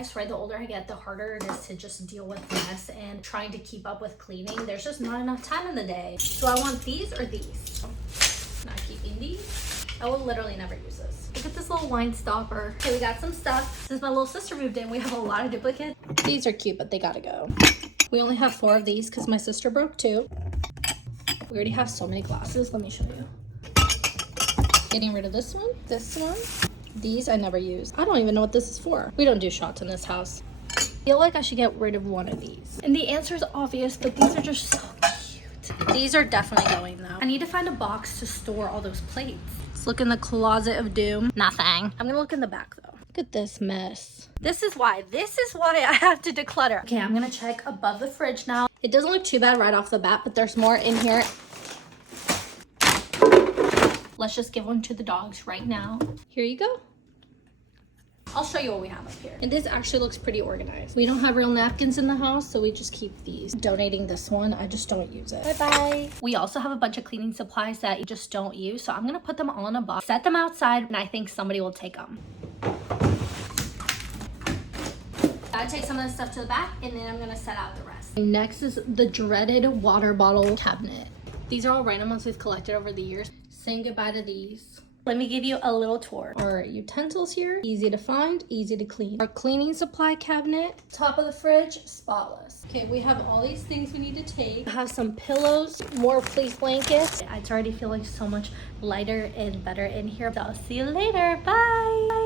I swear the older I get, the harder it is to just deal with mess and trying to keep up with cleaning. There's just not enough time in the day. So I want these or these. Not keeping these. I will literally never use this. Look at this little wine stopper. Okay, we got some stuff. Since my little sister moved in, we have a lot of duplicates. These are cute, but they gotta go. We only have 4 of these because my sister broke 2. We already have so many glasses. Let me show you. Getting rid of this one. These I never use. I don't even know what this is for. We don't do shots in this house. I feel like I should get rid of one of these. And the answer is obvious, but these are just so cute. These are definitely going though. I need to find a box to store all those plates. Let's look in the closet of doom. Nothing. I'm gonna look in the back though. Look at this mess. This is why I have to declutter. Okay, I'm gonna check above the fridge now. It doesn't look too bad right off the bat, but there's more in here. Let's just give one to the dogs right now. Here you go. I'll show you what we have up here. And this actually looks pretty organized. We don't have real napkins in the house, so we just keep these. Donating this one, I just don't use it. Bye-bye. We also have a bunch of cleaning supplies that you just don't use, so I'm gonna put them all in a box, set them outside, and I think somebody will take them. I take some of this stuff to the back, and then I'm gonna set out the rest. Next is the dreaded water bottle cabinet. These are all random ones we've collected over the years. Saying goodbye to these. Let me give you a little tour. Our utensils here, easy to find, easy to clean. Our cleaning supply cabinet, top of the fridge, spotless. Okay, we have all these things we need to take. I have some pillows, more fleece blankets. It's already feeling so much lighter and better in here. So I'll see you later. Bye.